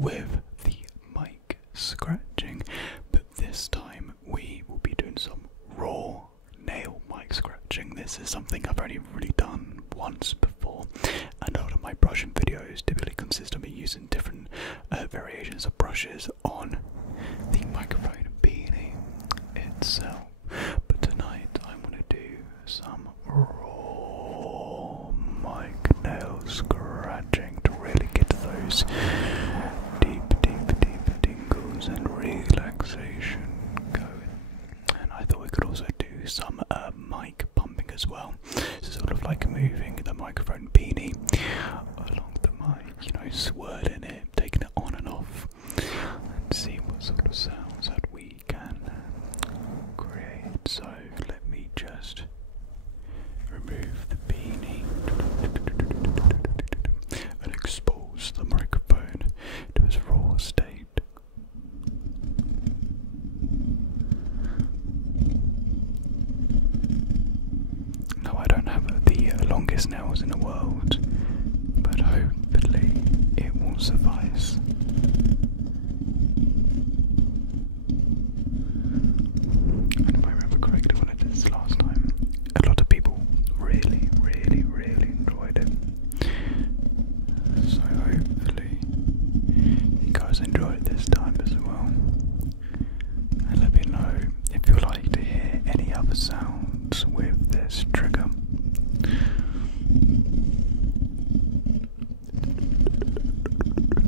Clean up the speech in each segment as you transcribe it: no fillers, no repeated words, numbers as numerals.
with the mic scratching, but this time we will be doing some raw nail mic scratching. This is something I've only really done once before, and a lot of my brushing videos typically consist of me using different variations of brushes on the microphone beanie itself. But tonight I want to do some raw mic nail scratching to really get those deep tingles and relaxation going. And I thought we could also do some mic pumping as well, so sort of like moving the microphone beanie along the mic, you know, swirling it, taking it on and off, and see what sort of sounds that we can create. So let me just remove the beanie and expose the microphone to its raw state. Now, I don't have the longest nails in the world, but hopefully it will suffice. And if I remember correctly when I did this last time, a lot of people really enjoyed it. So hopefully you guys enjoy it this time as well. And let me know if you'd like to hear any other sounds with this trigger.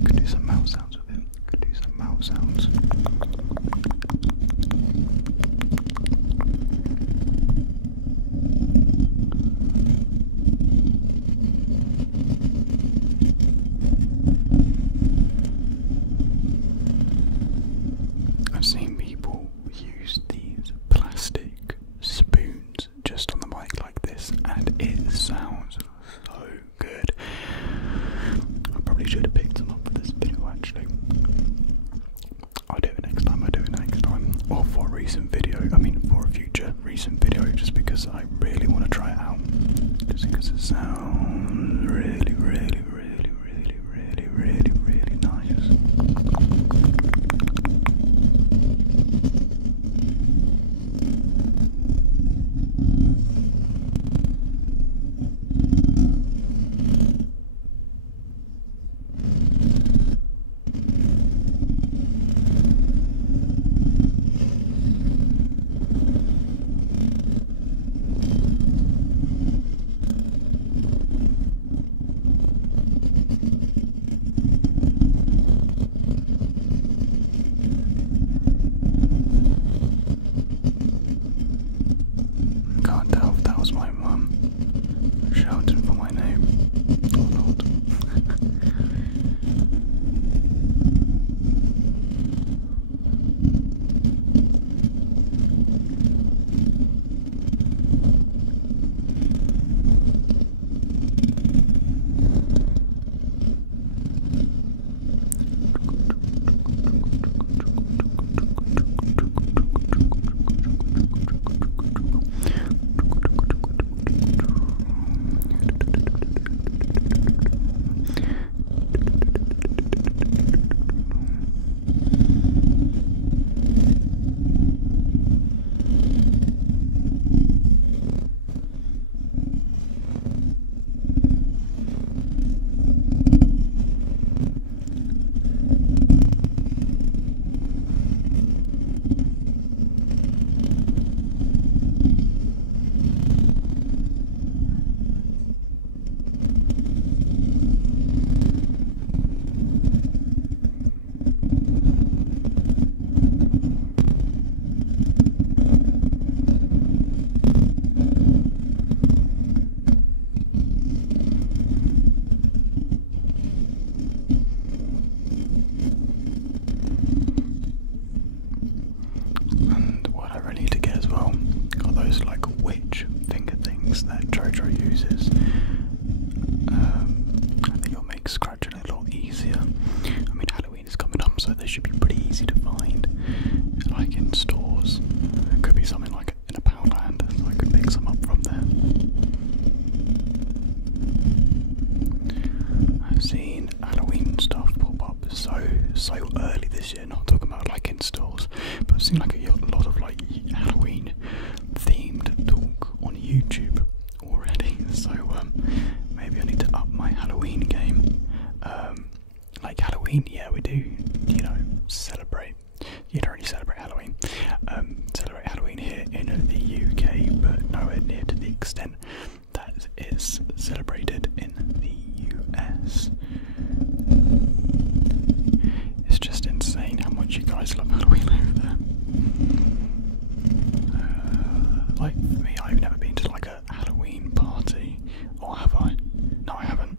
Could do some mouse sounds with it. Could do some mouse sounds. I've seen people use these plastic spoons just on the mic like this, and it sounds so good. I probably should have picked some up for this video actually. I'll do it next time, or for a recent video, for a future recent video, just because I really want to try it out, just because it sounds really nice. Halloween game. Like Halloween, yeah, we do, you know, celebrate. You don't really celebrate Halloween. Celebrate Halloween here in the UK, but nowhere near to the extent that is celebrated in the US. It's just insane how much you guys love Halloween over there. Like for me, I've never been to like a Halloween party, or have I? No, I haven't.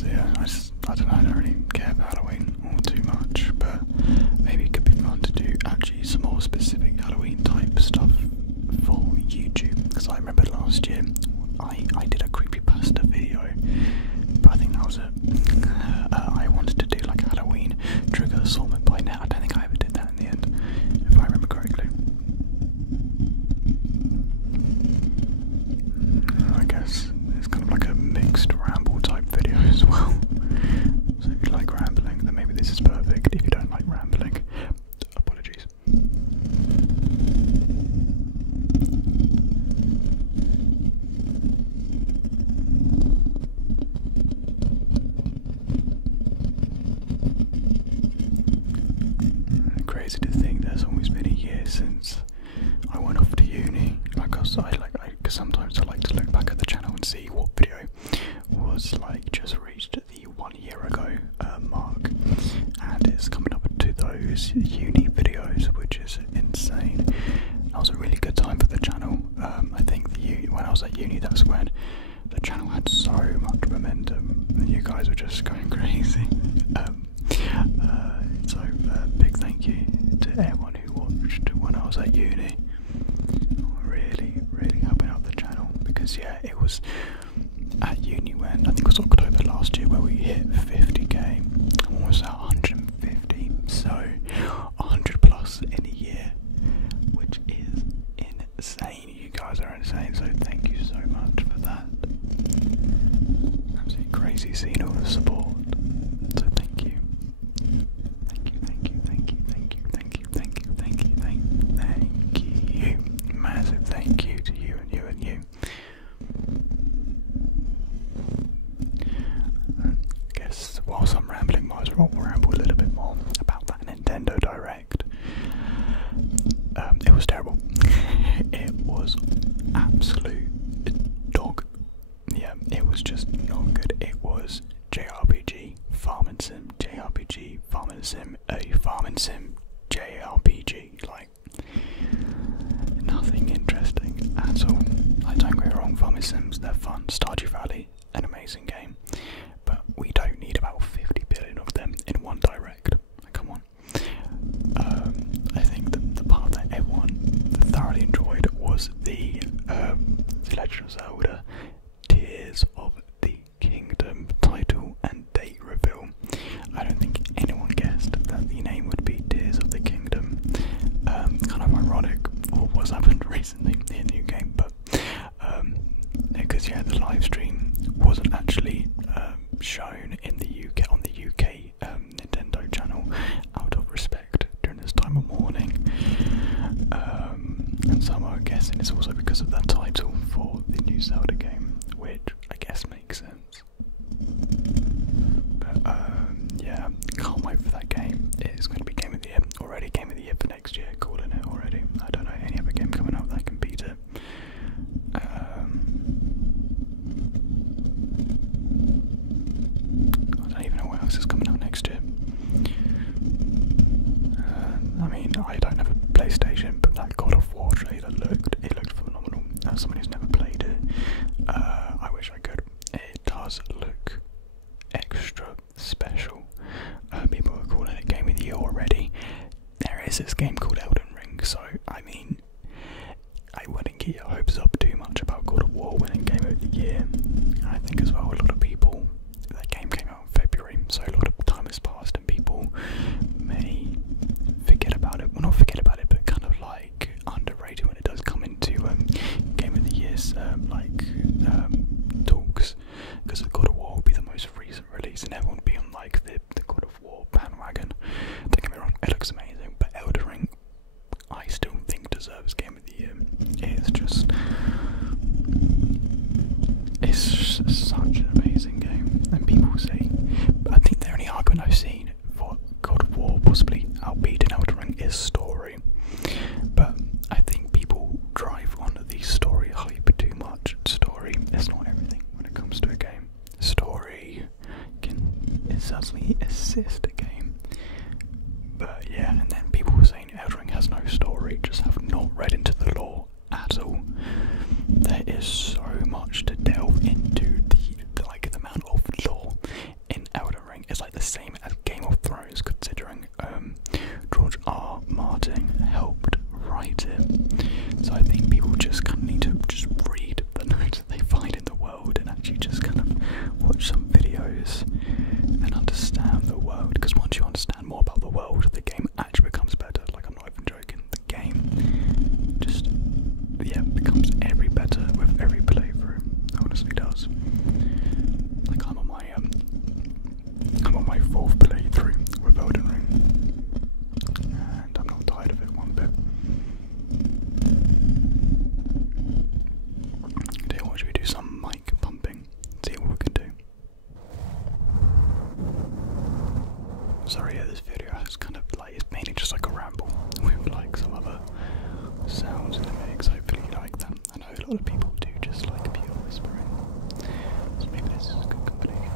So yeah, I don't know, I don't really care about Halloween all too much, but maybe it could be fun to do actually some more specific Halloween type stuff for YouTube, because I remember last year I did a creepypasta video, but I think that was it. I wanted to do like a Halloween trigger assortment by net. I don't think I ever did that in the end, if I remember correctly. I guess it's kind of like a mixed ramble type video as well. So if you like rambling, then maybe this is perfect. If you don't like rambling, apologies. Crazy to think there's almost been a year since I went off to uni. Because sometimes I like to look back at the channel and see what video was like just reached the 1 year ago mark, and it's coming up to those uni videos, which is insane. That was a really good time for the channel. I think when I was at uni, that's when the channel had so much momentum and you guys were just going crazy. So big thank you to everyone who watched when I was at uni. Really helping out the channel, because yeah, it was at uni when I think it was October last year where we hit 50k. I'm almost at 150, so 100 plus in a year, which is insane. You guys are insane, so thank you so much for that. Absolutely crazy seeing all the support. So thank you. Thank you. Massive thank you to you and you and you. I guess whilst I'm rambling, might as well ramble a little bit more about that Nintendo Direct. It was terrible. It was absolute dog. Yeah, it was just not good. It was JRPG, Farming Sim, JRPG, Farming Sim, a Farming Sim, JRPG, like nothing interesting at all. Like, don't get me wrong, Farming Sims, they're fun. Stardew Valley, an amazing game, but we don't need about 50 billion of them in one direct. Like, come on. I think the part that everyone thoroughly enjoyed was the Legend of Zelda Tears of the Kingdom title and date reveal. I don't think anyone guessed that the name would be Tears of the Kingdom. Kind of ironic for what's happened recently in the new game, but because yeah, the live stream wasn't actually shown in the UK on the UK Nintendo channel out of respect during this time of mourning, and some are guessing it's also because of that title for the new Zelda game, which I guess makes sense. But yeah, can't wait for that game. It's going to be Game of the Year already. Game of the Year for next year, calling it already. I don't know any other game coming out that can beat it. I don't even know what else is coming out next year. I mean, I don't have a PlayStation, but that God of War trailer looked phenomenal. As someone who's never played it, I wish I could. It does look extra special. People are calling it Game of the Year already. There is this game called Elden Ring, so I mean, I wouldn't get your hopes up too much about God of War winning Game of the Year. I think as well, a lot of people, that game came out in February, so a lot of time has passed and people may forget about it. Well, not forget about it, but kind of like underrate it when it does come into Game of the Year's talks, because the God of War will be the most recent release and everyone will be on like the God of War bandwagon. Don't get me wrong, it looks amazing, but Elden Ring I still think deserves Game of the Year. just such an amazing game. And people say, I think the only argument I've seen for God of War possibly outbeating Elden Ring is story. But I think people drive on the story hype too much. Story is not everything when it comes to a game. Story can certainly assist a game. But yeah, and then people were saying Elden Ring has no story, just have not read into the lore at all. There is so much to delve into. The amount of lore in Elden Ring is like the same as Game of Thrones, considering George R. Martin helped write it. So I think people just kind of need to just read the notes that they find in the world and actually just kind of watch some videos and understand the world. Because once you understand more about the world, the game actually becomes better. Like, I'm not even joking. The game just, yeah, becomes every better with every playthrough. It honestly does. Like, I'm on my 4th playthrough with Elden Ring, and I'm not tired of it one bit. Today, what should we do? Some mic pumping. See what we can do. Sorry, yeah, this video is kind of like, it's mainly just like a ramble with like some other sounds in the mix. Hopefully you like them. I know a lot of people do just like pure whispering, so maybe this is a good combination.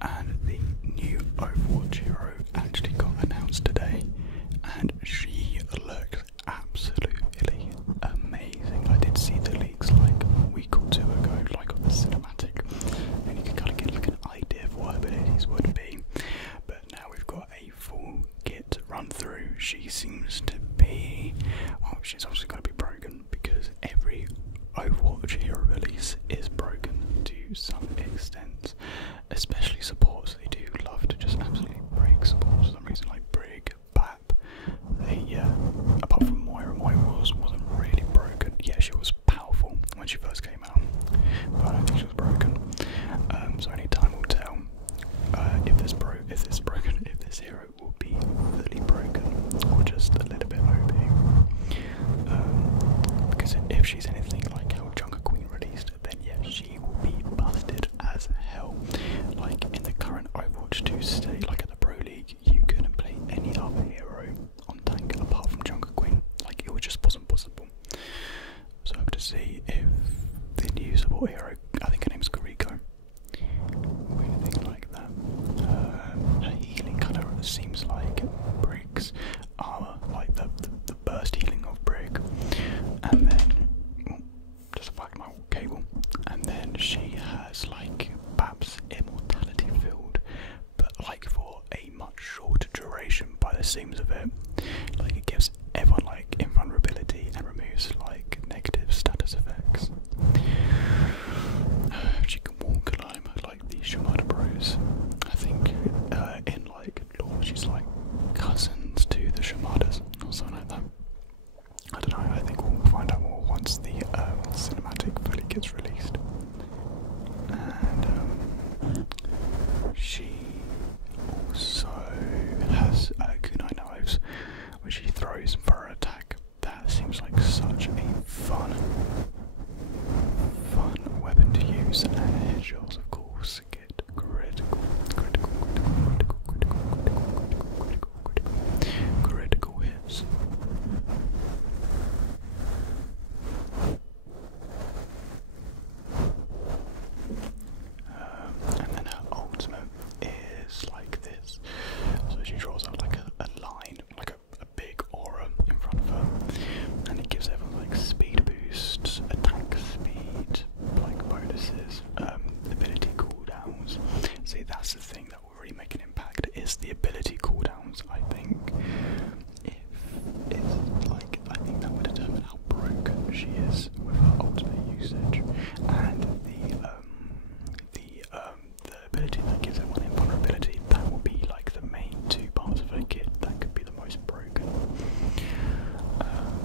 And the new Overwatch hero actually got announced today, and she looks absolutely amazing. I did see the leaks like a week or 2 ago, like of the cinematic, and you can kind of get like an idea of what her abilities would be. But now we've got a full kit run through. She seems to be, well, she's obviously going to be broken because every Overwatch hero release is broken to some extent, especially supports. They do love to just absolutely break supports for some reason, like Brig, Bap. They, apart from Moira wasn't really broken. Yeah, she was powerful when she first came out, but I don't think she was broken. So only time will tell if this hero will be fully broken or just a little bit OP. Because if she's anything like how Jungle Queen released, then yeah, she will be busted as hell. Like in the current Overwatch 2 state, like at the Pro League, you couldn't play any other hero on tank apart from Jungle Queen. Like, it just wasn't possible. So I have to see if the new support hero, I think her name's Kuriko, or anything like that. Her healing kind of seems like Brig's armor, like the burst healing of Brig, and then just a fucking my cable, and then she has like Bab's immortality field, but like for a much shorter duration by the seams of it. Like, it gives everyone like invulnerability and removes like negative status effects. She can wall climb like the Shimada Bros. I think in like lore she's like cousins to the Shimadas or something like that. I don't know, I think we'll find out more once the cinematic fully gets released. And she also has kunai knives, which she throws for her attack. That seems like such a fun weapon to use, and headshots of course get critical hits. usage, and the ability that gives everyone invulnerability. That will be like the main two parts of a kit that could be the most broken.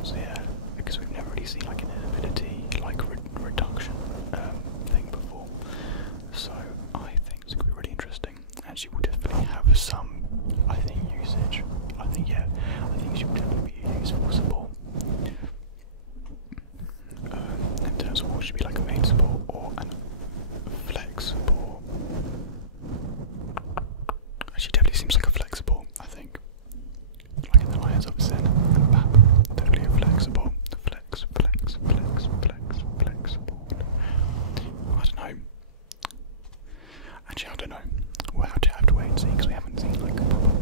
So yeah, because we've never really seen like an inability like reduction thing before. So I think it's gonna be really interesting, and she will definitely have some, I think, usage. I think she will definitely be a useful support. In terms of what should be like a main support or a flex support. She definitely seems like a flex support, I think. Like in the Lions of Sin and the map. Totally a flex support. Flex support. I don't know. Actually, I don't know. We'll have to wait and see, because we haven't seen like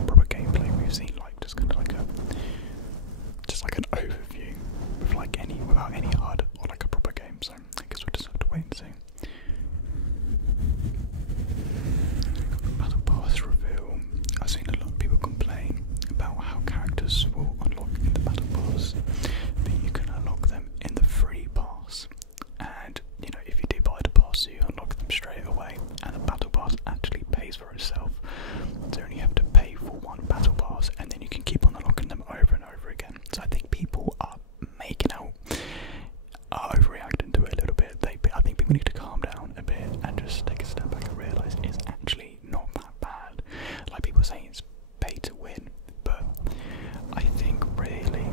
proper gameplay. We've seen like just kind of like an overview with like without any HUD or like a proper game. So I guess we'll just have to wait and see. Battle Pass reveal. I've seen a lot of people complain about how characters will unlock in the Battle Pass, but you can unlock them in the free pass. And you know, if you do buy the pass, you unlock them straight away, and the Battle Pass actually pays for itself. So you only have to pay for one Battle Pass, and then you can keep on unlocking them over and over again. So I think people are overreacting to it a little bit. I think people need to calm down a bit and just take a step back and realise it's actually not that bad. Like people say it's pay to win, but I think really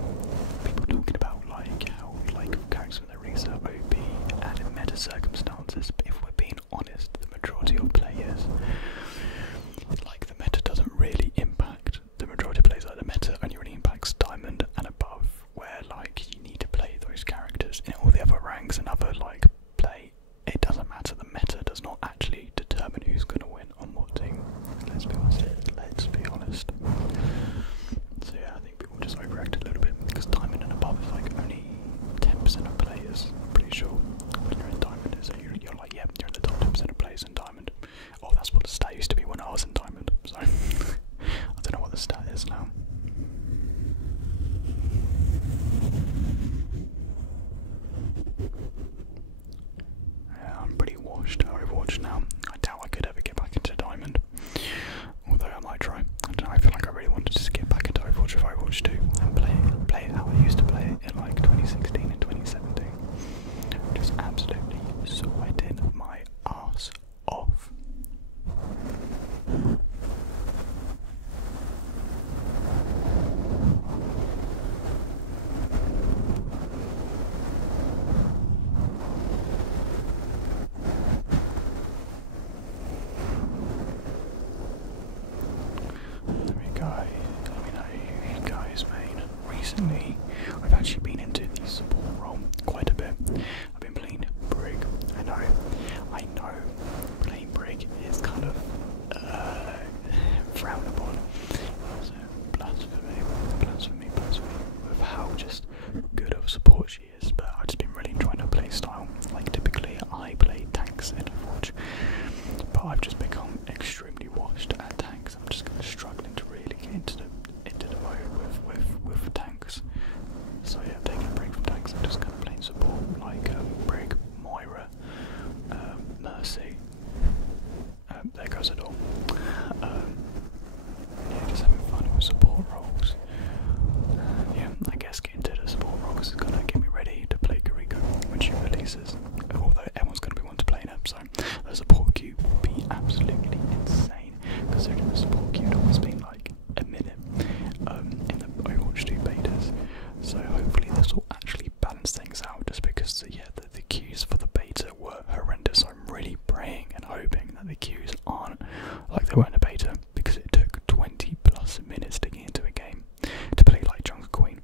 people talking about like how like characters when they release are OP and in meta circumstances, but if we're being honest, the majority of players, like the meta doesn't really impact the majority of players. Like the meta only really impacts Diamond and above, where like you need to play those characters. In all the other ranks and other like play, it doesn't matter. The meta does not actually determine who's going to win on what team. Let's be honest. So yeah, I think people just overreact a little bit, because Diamond and above is like only 10% of players. I'm pretty sure when you're in Diamond, so you're like, yeah, you're in the top 10% of players in Diamond. Oh, that's what the stat used to be when I was in Diamond. So I don't know what the stat is now. Yeah, I'm pretty washed at Overwatch now. I doubt I could ever get back into Diamond, although I might try. I don't know, I feel like I really want to just get back into Overwatch with Overwatch 2 and play it how I used to play it in like 2016 and 2017. Just absolutely sweating my ass off. Let me know you guys, main. Recently, I've actually been into the support role quite a bit. I've been playing Brig. I know, playing Brig is kind of frowned upon. So blasphemy with how just good of a support she is. But I've just been really enjoying her play style. Like typically, I play tanks in Overwatch, but I've just become extremely washed at tanks. I'm just kind of struggling to really get into the mode with tanks. So yeah, I'm taking a break from tanks. I'm just kind of playing support like Brig, Moira, Mercy. There goes it all. Yeah, just having fun with support roles. Yeah, I guess getting to the support roles is gonna get me ready to play Kiriko when she releases. Although everyone's gonna be wanting to play her, so the support queue will be absolutely insane. Considering the support queue had always been like a minute in the Overwatch 2 betas. So hopefully this will actually balance things out, just because the queues for the beta were horrendous. I'm really praying and hoping that the queues aren't like they were in the beta, because it took 20 plus minutes to get into a game to play like Jungle Queen.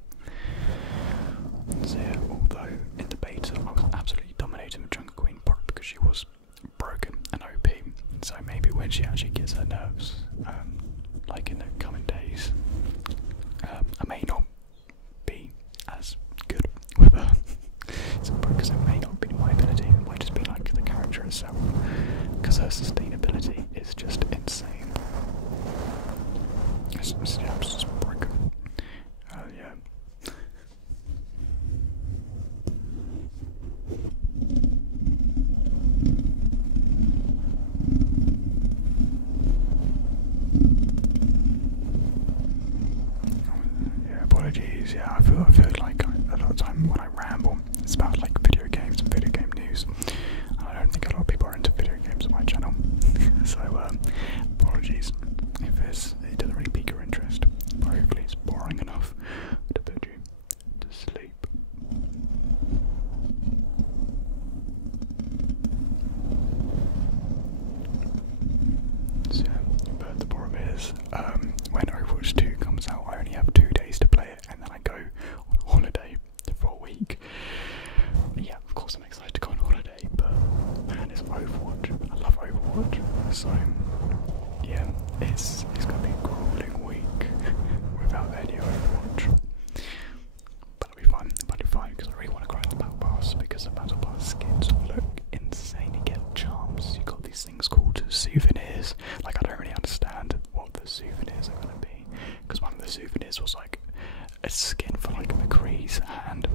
So yeah, although in the beta I was absolutely dominating with Jungle Queen, probably because she was broken and OP. So maybe when she actually gets her nerves, like in the coming days, I may not be as good with her. So because it may not be my ability, it might just be like the character itself, because her sustainability is just insane. It's just broken. Yeah. So yeah, it's gonna be a grueling week without any Overwatch. But it'll be fine because I really want to grind the Battle Pass because the Battle Pass skins look insane. You get charms, you got these things called souvenirs. Like, I don't really understand what the souvenirs are going to be, because one of the souvenirs was like a skin for like McCree's hand.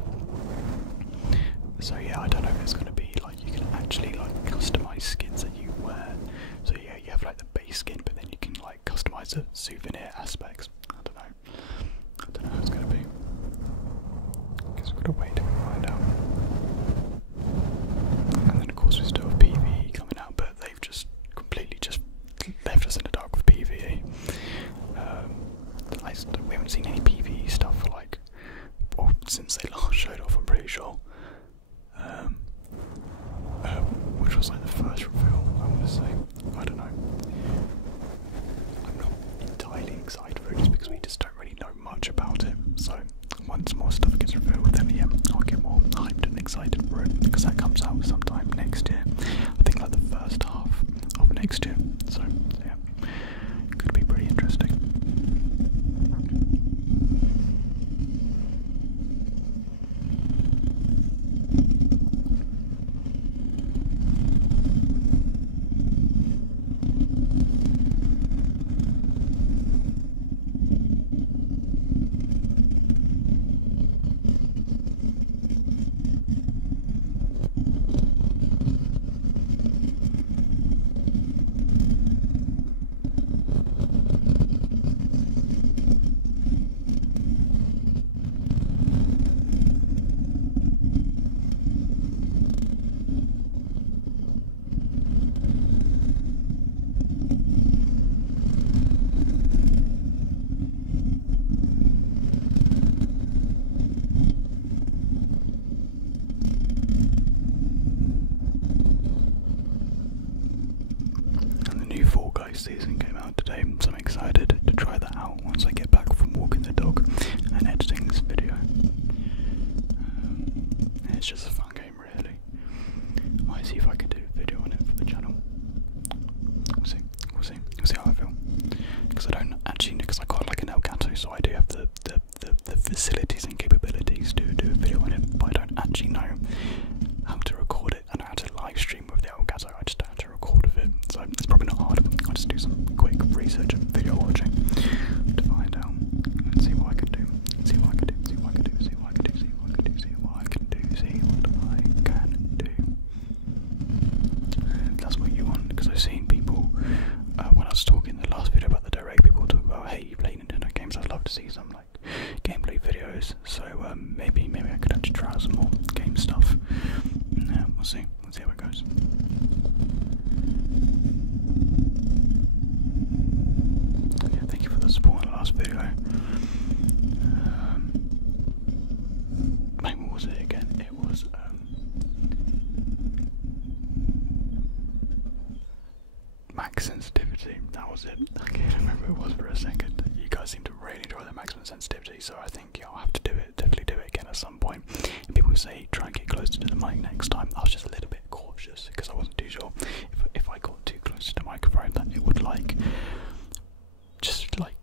So yeah, I don't know if it's going to be like you can actually like customize skins that you wear. So yeah, you have like the base skin, but then you can like customize the souvenir aspects. I don't know how it's going to be. Guess we've got to wait till we find out. And then of course we still have PvE coming out, but they've just completely just left us in the dark with PvE. We haven't seen any PvE stuff for like, well, since they last showed off, I'm pretty sure. Which was like the first reveal, I want to say. I don't know. I'm not entirely excited for it just because we just don't really know much about it. So once more stuff gets revealed, then yeah, I'll get more hyped and excited for it, because that comes out sometime next year. I think like the first half of next year. So yeah, could be pretty interesting. Season came out today, so I'm excited to try that out once I get back from walking the dog and editing this video. It's just a fun game, really. Might see if I can do a video on it for the channel. We'll see how I feel. Because I don't actually, because I got like an Elgato, so I do have the facilities and capabilities to do a video on it, but I don't actually know how to record it and how to live stream with the Elgato. I just don't have to record with it, so it's probably not hard. I'll just do some quick research and video watching to find out and see what I can do. See what I can do. See what I can do. See what I can do. See what I can do. See what I can do. See what I can do. That's what you want, because I've seen people when I was talking in the last video about the direct, people talk about, hey, you play Nintendo games. I'd love to see some like gameplay videos. So maybe I could actually try out some more game stuff. Yeah, we'll see. We'll see how it goes. Yeah, thank you for the support in the last video. Mate, what was it again? It was max sensitivity. That was it. I can't remember what it was for a second. You guys seem to really enjoy the maximum sensitivity, so I think I'll have to do it. Definitely do it again at some point. And people say try and get closer to the mic next time. I was just a little bit cautious because I wasn't too sure if I got too close to the microphone that it would like just like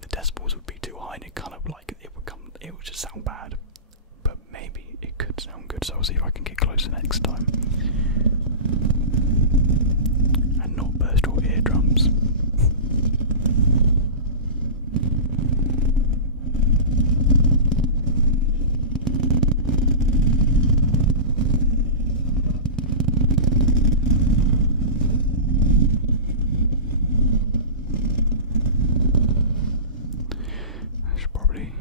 the decibels would be too high and it kind of like it would just sound bad. But maybe it could sound good, so I'll see if I can get closer next time and not burst your eardrums. I should probably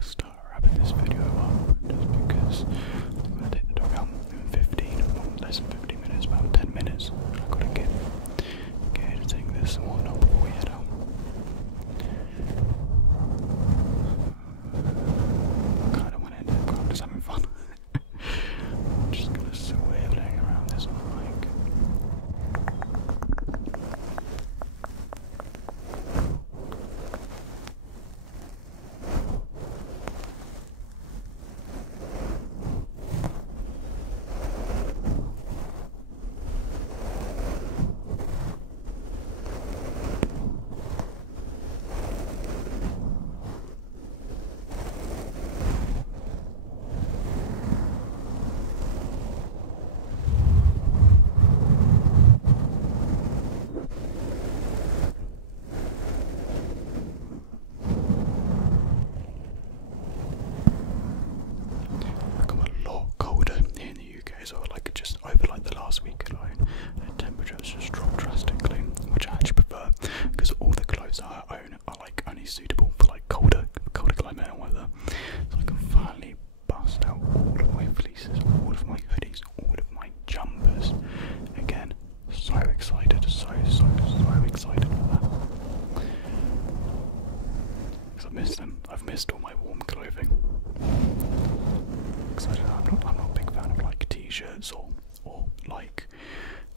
start wrapping this video up just because I'm going to take the dog out in 15 or less than 15 t-shirts or like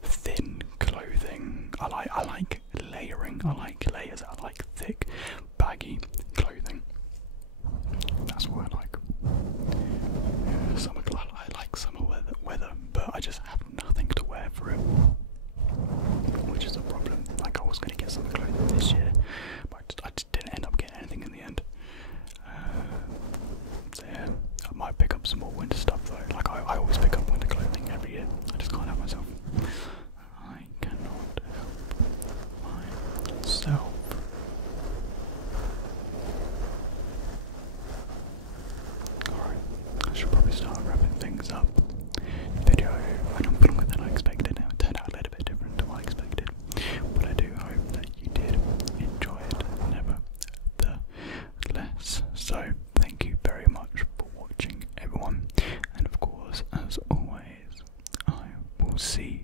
thin clothing. I like layering. I like layers. I like thick, baggy clothing. That's what I like. Yeah, I like summer weather, but I just have nothing to wear for it, which is a problem. Like I was going to get summer clothing this year, but I just didn't end up getting anything in the end. So yeah, I might pick up some more winter stuff though. Like I always pick up winter clothing every year. I just can't help myself. I cannot help myself. Alright, I should probably start wrapping things up. Video went on longer than I expected. It turned out a little bit different to what I expected. But I do hope that you did enjoy it nevertheless. So thank you very much for watching, everyone. And of course, as always, I will see